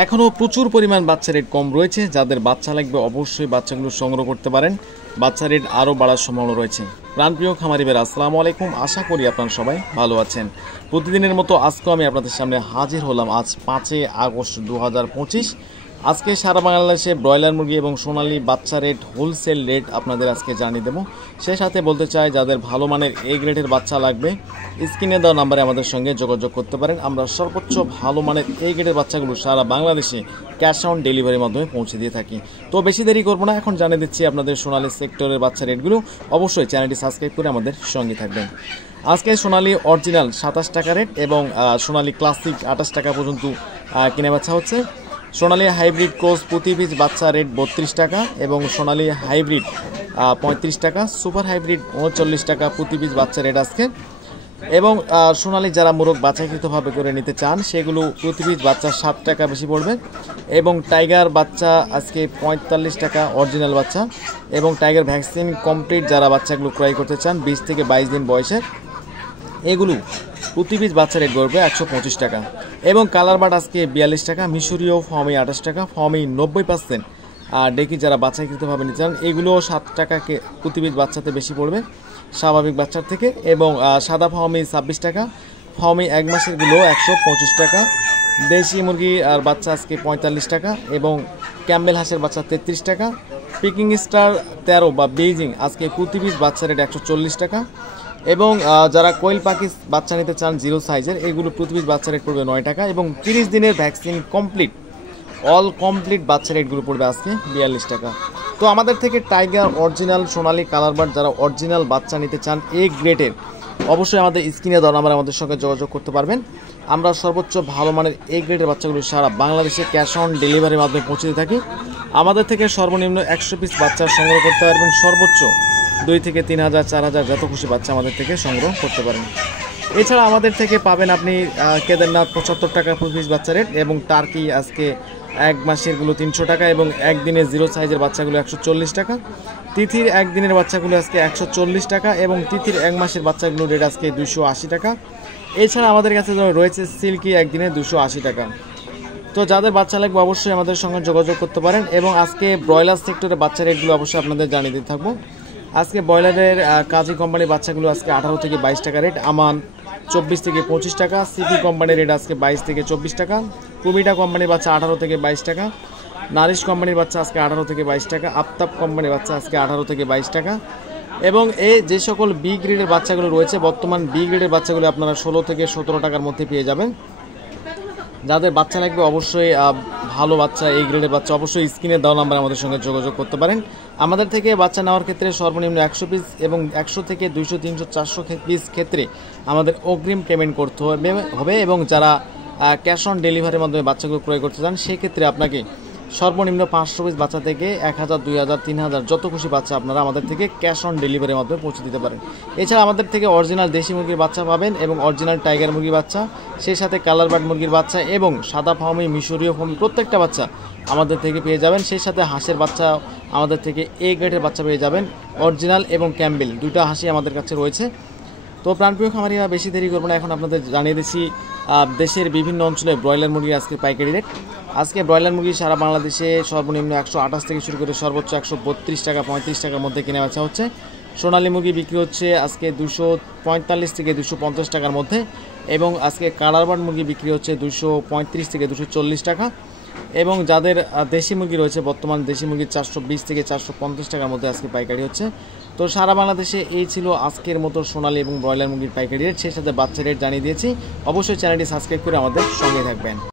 এখনও প্রচুর পরিমাণ বাচ্চা রেট কম রয়েছে। যাদের বাচ্চা লাগবে অবশ্যই বাচ্চাগুলো সংগ্রহ করতে পারেন। বাচ্চা রেট আরও বাড়ার সম্ভাবনা রয়েছে। প্রাণপ্রিয় খামারি ভাইরা, আসসালামু আলাইকুম। আশা করি আপনারা সবাই ভালো আছেন। প্রতিদিনের মতো আজকেও আমি আপনাদের সামনে হাজির হলাম আজ 5 আগস্ট 2025। আজকে সারা বাংলাদেশে ব্রয়লার মুরগি এবং সোনালী বাচ্চা রেট হোলসেল রেট আপনাদের আজকে জানিয়ে দেবো। সে সাথে বলতে চাই, যাদের ভালো মানের এ গ্রেডের বাচ্চা লাগবে স্ক্রিনে দেওয়া নাম্বারে আমাদের সঙ্গে যোগাযোগ করতে পারেন। আমরা সর্বোচ্চ ভালো মানের এ গ্রেডের বাচ্চাগুলো সারা বাংলাদেশে ক্যাশ অন ডেলিভারির মাধ্যমে পৌঁছে দিয়ে থাকি। তো বেশি দেরি করবো না, এখন জানিয়ে দিচ্ছি আপনাদের সোনালী সেক্টরের বাচ্চা রেটগুলো। অবশ্যই চ্যানেলটি সাবস্ক্রাইব করে আমাদের সঙ্গে থাকবেন। আজকে সোনালী অরিজিনাল 27 টাকা রেট এবং সোনালী ক্লাসিক 28 টাকা পর্যন্ত কিনে বাচ্চা হচ্ছে। সোনালী হাইব্রিড ক্রস প্রতি পিস বাচ্চা রেট 32 টাকা এবং সোনালী হাইব্রিড 35 টাকা, সুপার হাইব্রিড 39 টাকা প্রতি পিস বাচ্চা রেট আজকে। এবং সোনালী যারা মোরগ বাছাইকৃতভাবে করে নিতে চান সেগুলো প্রতি পিস বাচ্চা 7 টাকা বেশি পড়বে। এবং টাইগার বাচ্চা আজকে 45 টাকা অরিজিনাল বাচ্চা। এবং টাইগার ভ্যাকসিন কমপ্লিট যারা বাচ্চাগুলো ক্রয় করতে চান 20 থেকে 22 দিন বয়সের, এগুলো প্রতি পিস বাচ্চা রেট করবে 125 টাকা। এবং কালার বাট আজকে 42 টাকা, মিশরীয় ফর্মি 28 টাকা, ফর্মি 90%, আর ডেকি যারা বাছাইকৃতভাবে নিতে চান এগুলো 7 টাকাকে প্রতি পিস বাচ্চাতে বেশি পড়বে স্বাভাবিক বাচ্চার থেকে। এবং সাদা ফর্মি 26 টাকা, ফর্মি 1 মাসেরগুলো 125 টাকা, দেশি মুরগি আর বাচ্চা আজকে 45 টাকা এবং ক্যাম্বেল হাঁসের বাচ্চা 33 টাকা, পিকিং স্টার 13 বা বেইজিং আজকে প্রতি পিস বাচ্চা রেট 140 টাকা। এবং যারা কোয়েল পাখি বাচ্চা নিতে চান 0 সাইজের এগুলো প্রতি পিস বাচ্চা রেট পড়বে 9 টাকা। এবং 30 দিনের ভ্যাকসিন কমপ্লিট অল কমপ্লিট বাচ্চা রেটগুলো পড়বে আজকে 42 টাকা। তো আমাদের থেকে টাইগার অরিজিনাল সোনালী কালার বার্ড যারা অরিজিনাল বাচ্চা নিতে চান এ গ্রেডের, অবশ্যই আমাদের স্ক্রিনে দেওয়া নাম্বারে আমাদের সঙ্গে যোগাযোগ করতে পারবেন। আমরা সর্বোচ্চ ভালো মানের এ গ্রেডের বাচ্চাগুলো সারা বাংলাদেশে ক্যাশ অন ডেলিভারির মাধ্যমে পৌঁছে দিয়ে থাকি। আমাদের থেকে সর্বনিম্ন 100 পিস বাচ্চা সংগ্রহ করতে পারবেন, সর্বোচ্চ 2 থেকে 3000 4000 যত খুশি বাচ্চা আমাদের থেকে সংগ্রহ করতে পারেন। এছাড়া আমাদের থেকে পাবেন আপনি কেদারনাথ 75 টাকা প্রতি পিস বাচ্চা রেট এবং টার্কি আজকে 1 মাসেরগুলো 300 টাকা এবং একদিনের 0 সাইজের বাচ্চাগুলো 140 টাকা, তিথির একদিনের বাচ্চাগুলো আজকে 140 টাকা এবং তিথির 1 মাসের বাচ্চাগুলো রেট আজকে 280 টাকা। এছাড়া আমাদের কাছে রয়েছে সিল্কি একদিনে 280 টাকা। তো যাদের বাচ্চা লাগবে অবশ্যই আমাদের সঙ্গে যোগাযোগ করতে পারেন। এবং আজকে ব্রয়লার সেক্টরে বাচ্চা রেটগুলো অবশ্যই আপনাদের জানিয়ে দিতে থাকবো। আজকে ব্রয়লারের কাজী কোম্পানির বাচ্চাগুলো আজকে 18 থেকে 22 টাকা রেট, আমান 24 থেকে 25 টাকা, সিপি কোম্পানির রেট আজকে 22 থেকে 24 টাকা, কুমিটা কোম্পানির বাচ্চা 18 থেকে 22 টাকা, নারিশ কোম্পানির বাচ্চা আজকে 18 থেকে 22 টাকা, আফতাব কোম্পানির বাচ্চা আজকে 18 থেকে 22 টাকা। এবং এই যে সকল বি গ্রেডের বাচ্চাগুলো রয়েছে, বর্তমান বি গ্রেডের বাচ্চাগুলো আপনারা 16 থেকে 17 টাকার মধ্যে পেয়ে যাবেন। যাদের বাচ্চা লাগবে অবশ্যই ভালো বাচ্চা এই গ্রেডের বাচ্চা অবশ্যই স্ক্রিনে দেওয়া নাম্বারে আমাদের সঙ্গে যোগাযোগ করতে পারেন। আমাদের থেকে বাচ্চা নেওয়ার ক্ষেত্রে সর্বনিম্ন 100 পিস এবং 100 থেকে 200 300 400 পিস ক্ষেত্রে আমাদের অগ্রিম পেমেন্ট করতে হবে। এবং যারা ক্যাশ অন ডেলিভারির মাধ্যমে বাচ্চাগুলো ক্রয় করতে চান সেক্ষেত্রে আপনাকে সর্বনিম্ন 500 পিস বাচ্চা থেকে 1000 2000 3000 যত খুশি বাচ্চা আপনারা আমাদের থেকে ক্যাশ অন ডেলিভারির মাধ্যমে পৌঁছে দিতে পারেন। এছাড়া আমাদের থেকে অরিজিনাল দেশি মুরগির বাচ্চা পাবেন এবং অরিজিনাল টাইগার মুরগির বাচ্চা, সেই সাথে কালার বার্ড মুরগির বাচ্চা এবং সাদা ফার্মি মিশরীয় ফার্মি প্রত্যেকটা বাচ্চা আমাদের থেকে পেয়ে যাবেন। সেই সাথে হাঁসের বাচ্চা আমাদের থেকে এ গ্রেডের বাচ্চা পেয়ে যাবেন, অরিজিনাল এবং ক্যাম্বেল দুটো হাঁসি আমাদের কাছে রয়েছে। তো প্রাণপ্রিয় খামারিরা বেশি দেরি করবো না, এখন আপনাদের জানিয়ে দিচ্ছি দেশের বিভিন্ন অঞ্চলে ব্রয়লার মুরগি আজকে পাইকারি রেট। আজকে ব্রয়লার মুরগি সারা বাংলাদেশে সর্বনিম্ন 128 থেকে শুরু করে সর্বোচ্চ 132 টাকা 35 টাকার মধ্যে কেনা বেচা হচ্ছে। সোনালী মুরগি বিক্রি হচ্ছে আজকে 245 থেকে 250 টাকার মধ্যে এবং আজকে কালার বার্ড মুরগি বিক্রি হচ্ছে 235 থেকে 240 টাকা। এবং যাদের দেশি মুরগি রয়েছে বর্তমান দেশি মুরগি 420 থেকে 450 টাকার মধ্যে আজকে পাইকারি হচ্ছে। তো সারা বাংলাদেশে এই ছিল আজকের মতো সোনালী এবং ব্রয়লার মুরগির পাইকারি রেট, সেই সাথে বাচ্চা রেট জানিয়ে দিয়েছি। অবশ্যই চ্যানেলটি সাবস্ক্রাইব করে আমাদের সঙ্গে থাকবেন।